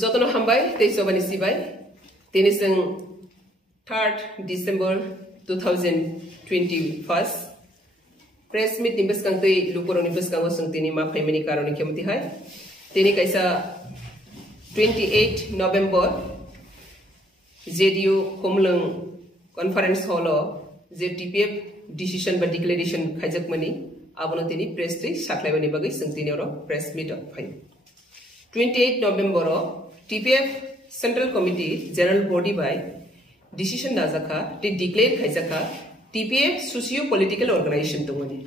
Jotono hambai teisobani sibai teniseng 3rd December 2021 press meet nimbes kang tei luporo nimbes kang wasang tini ma family karoni kemti hai tini kaisa 28 November JDU Komlung conference hall je TPF decision ba declaration khajak mani abono tini press tri saklai bani bagai sing tini oro press meet phai 28 November TPF Central Committee General Body by decision nazaka te declare khaijaka TPF socio-political organization tungani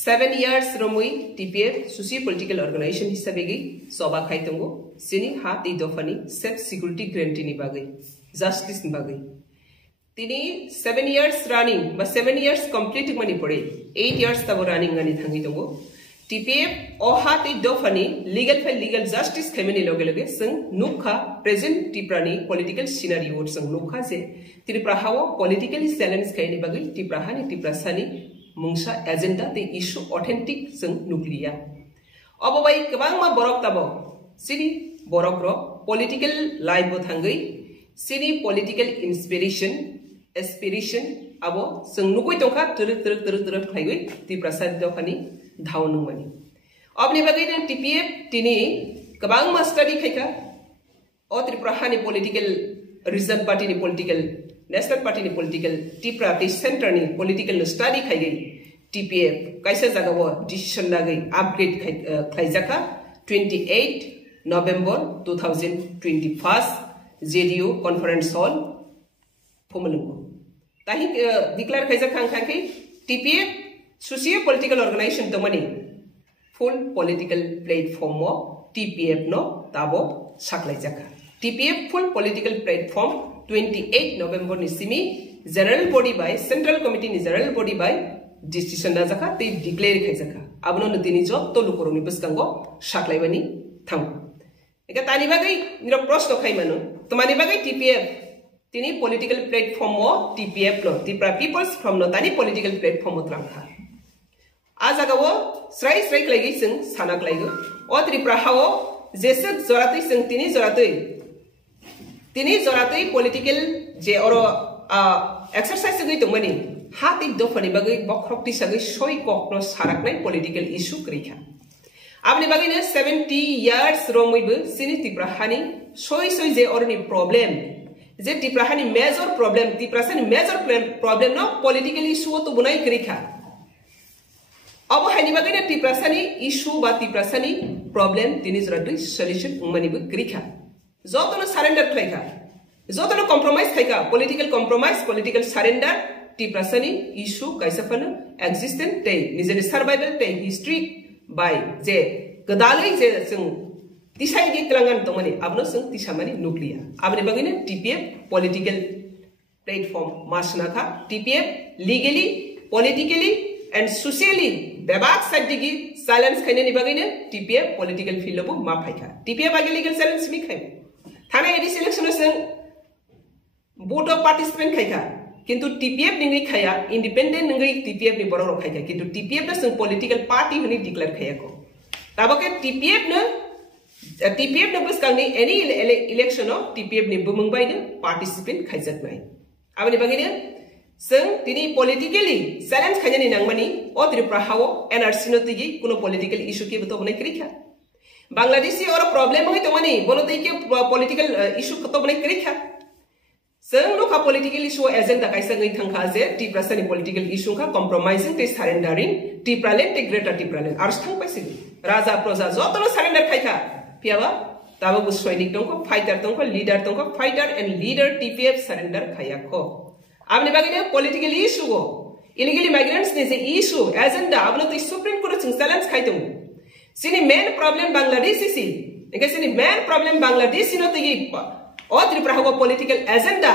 7 years romui TPF socio-political organization hisabegi soba khaitungo sini hat idofani self security guarantee ni bagai justice ni bagai tini 7 years running ba 7 years complete mani pore 8 years tabo running ani thangi tungo TPF ohat idofani legal file legal justice khameni loge loge sing Rwkha present Tripurani political scenario sing Rwkha se Tripura hawo politically challenge khaini bagai Tripura ni Tripura sani mungsa agenda te issue authentic sing nuclear abo bai kabang ma borok tabo sini borok ro political life bo thangai sini political inspiration aspiration abo sing nukoi tongkha turuk khaigoi Tripura sani dofani धावनु मनी अब निबागै न TPF तिनी कबांग मा study खैका ओ त्रिपुरा नि political reason party नि political national party नि पॉलिटिकल त्रिपुरा के सेंटर नि पॉलिटिकल स्टडी खाइगै TPF कैसे जगह डिसीजन लागै अपग्रेड खाइजाका 28 नवंबर 2021 JDU कॉन्फ्रेंस हॉल फोमलुंगो ताहि declare खाइजाका खांकै TPF socio-political organization to money full political platform mo TPF no tabo saklai jaka TPF full political platform 28 November ni simi general body by central committee ni general body by decision na jaka te declare khai jaka abno no tini job to lukoro ni buskango saklai bani thang eka tani bagai niro proshno khai manu to mani bagai TPF tini political platform mo TPF no Tripura peoples from no tani political platform mo trangkha आजागावो स्राय स्राय लाइगै जों सानाक LIGO ओ त्रिपुरा हावो जेसे जरातै जों तिनि जरातै political जे अरो exercise गै दमनि हाति दफनि बागै बख्रक्ति सगै सय कखनो साराकनाय पॉलिटिकल इशू क्रिखा आबनि बागैनो 70 इयार्स रोमैबो सिनि त्रिपुरा हानि सय जे अरनि प्रॉब्लेम जे त्रिपुरा हानि मेजर प्रॉब्लेम त्रिपुरा सानि मेजर प्रॉब्लेम न पॉलिटिकल इशू तो बनाय क्रिखा अब हानि बागैनो त्रिपुरा सानि इशू बा त्रिपुरा सानि प्रॉब्लेम तिनि जरातै सॉल्यूशन उमनिबो क्रिखा जतनो सरेंडर खाइखा जतनो कॉम्प्रोमाइज खाइखा political compromise political surrender Tripura सानि इशू काइसाफनो एक्जिस्टेंट ते निजेनि सर्वाइवल ते हिस्ट्री बाय जे गदालै जे जों तिसाइदि तलांगान तमनि आबनो जों तिसामानि नुक्लिया आबनि बागैनो TPF पॉलिटिकल प्लेटफॉर्म मासनाखा TPF legally politically and socially बेबाक साइडगी साइलेंस खाइने नि बागैनो TPF पॉलिटिकल फील्डबो मा फाइखा TPF आगे लीगल साइलेंस नि खाइ थाना एडिस इलेक्शन जों वोट ऑफ पार्टिसिपेंट खाइखा किंतु TPF नि खाया इंडिपेंडेंट नंगै TPF नि बरो खाइखा किंतु TPF न जों पॉलिटिकल पार्टी हनि डिक्लेयर खायाको ताबके TPF न बसकांनि एनी इलेक्शन ऑफ TPF नि बुमंबाइनो पार्टिसिपेंट खाइजाकनाय आबनि बागैनो जों तिनि पॉलिटिकली चैलेंज खाइनानि नांमानि ओ त्रिपुरा हावो NRC नो तिगि कुनो पॉलिटिकल इशू के बतो बनाय क्रिखा बांग्लादेशी और प्रॉब्लेम होय तमानि बनो तैके पॉलिटिकल इशू खतो बनाय क्रिखा जों नखा पॉलिटिकल इशू एजेंडा काइसा गै थांखा जे त्रिपुरा सानि पॉलिटिकल इशू खा कॉम्प्रोमाइजिंग ते सरेंडरिंग त्रिपुरा लेन्ड ते ग्रेटर त्रिपुरा लेन्ड आरस थां पाइसि राजा प्रजा जतनो सरेंडर खाइखा पियाबा ताबो सैनिक दंखो फाइटर दंखो लीडर दंखो fighter and leader TPF surrender खायाखो आबनि बागैनो पॉलिटिकल इशू गो इलीगली माइग्रेंट्स ने जे इशू एजेंडा आबनो तो सुप्रीम कोर्ट जों चैलेंज खाइदों सिनि मेन प्रॉब्लेम बांग्लादेश इसी एके सिनि मेन प्रॉब्लेम बांग्लादेश नो तगी ओ त्रिपुरा हागो पॉलिटिकल एजेंडा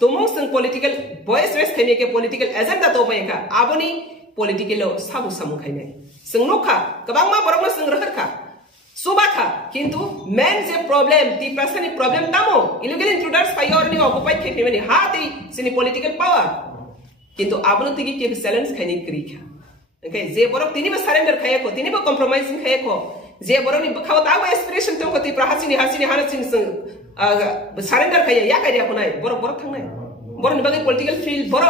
तोमो जों पॉलिटिकल वॉइस रेस खाइने के पॉलिटिकल एजेंडा तो बायका आबनि पॉलिटिकल साबु सामु खाइने जों नखा गोबां मा बरमो जों रहरखा सुबाखा किंतु मेन जे प्रॉब्लेम त्रिपुरा सानि प्रॉब्लेम तामो इलीगल इंट्रूडर्स फायर नि ऑक्युपाइड खाइफेमनि हाति सिनि पॉलिटिकल पावर किंतु आबनो तिगि के चैलेंज खाइनि क्रिखा ओके जे बरक तिनिबो सरेंडर खायको तिनिबो कॉम्प्रोमाइजिंग खायको जे बरनि बखाव ताबो एस्पिरेशन तो कति प्रहासिनि हासिनि हारसिनि सारेन्डार खाया या कायदा खनाय बर थांनाय बरनि बागै पॉलिटिकल फील्ड बर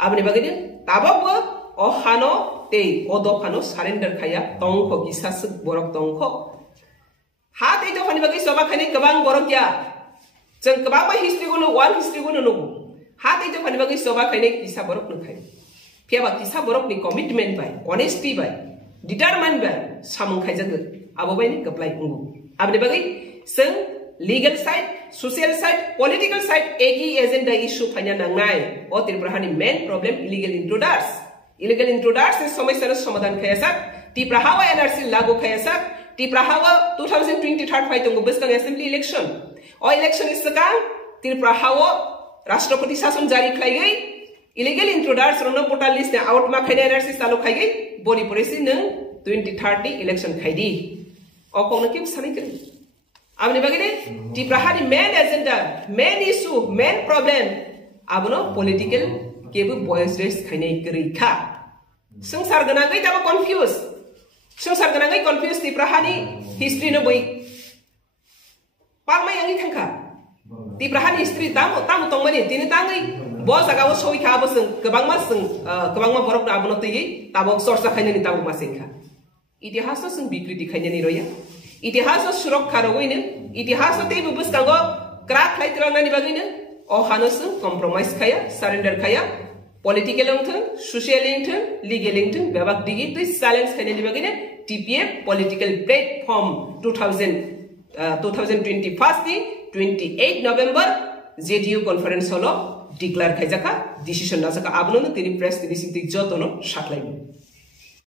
आबनि बागै ताबो अहानो ते अदफानो सारेन्डार खाया तंखो गिसास बरक तंखो हा ते दफानि बागै सभा खाने गोबां बरक या जों गोबां हिस्ट्री गुनो वाल हिस्ट्री गुनो नो हा ते दफानि बागै सभा खाने गिसा बरक नखाय फेबा गिसा बरक नि कमिटमेंट बाय ऑनेस्टी बाय डिटरमाइन बाय सामं खायजागो आबो बायनि गप्लाय उंगु आबनि बागै जों legal side social side political side एगी एजेंडा इशू फाइना नांनाय ओ त्रिपुरानि मेन प्रॉब्लम इलीगल इंट्रूडर्स से समस्या समाधान खायासा त्रिपुरा एनआरसी लागू खायासा त्रिपुरा 2023 फाइतंगो बस्तंग असेंबली इलेक्शन ओ इलेक्शन इसका त्रिपुरा राष्ट्रपति शासन जारी खायगै इलीगल इंट्रूडर्स रोनो पोर्टल लिस्ट ने आउट मा खायना एनआरसी चालू खायगै बडी परेसि न 2030 इलेक्शन खायदी ओ कोन किम सानै करे आबनि बागै त्रिपुरानि main agenda main issue main problem आबनो पॉलिटिकल केबो वॉइस रेस खायनै गैखा संसार गनागै दाबो कंफ्यूज संसार गनागै कंफ्यूज त्रिपुरानि हिस्ट्री न बै पालमाय आंनि थांखा त्रिपुरानि हिस्ट्री तामो तंगमानि दिनै ताङै ब जागाव सयखा आबो गोबांमा बरक आबनो तैयै ताबो चर्चा खायनै ताबो मासेखा इतिहास जों बिकृति खायनै रया इतिहास सुरक्षा रवैनो इतिहास तेबो बस्तांगो क्राक खायत्रांनानि बागैनो अहानोस कम्प्रोमाइज खाया सरेंडर खाया पॉलिटिकल अंथों सोशल अंथों लीगल अंथों बेबाक दिगी तो चैलेंज खायनै बागैनो TPF पॉलिटिकल प्लेटफॉर्म 2021 नि 28 नवंबर JDU कॉन्फ्रेंस हॉल डिक्लेयर खायजाका डिसीजन नाजाका आबनो तिनि प्रेस रिलीज जतनो साख्लायनो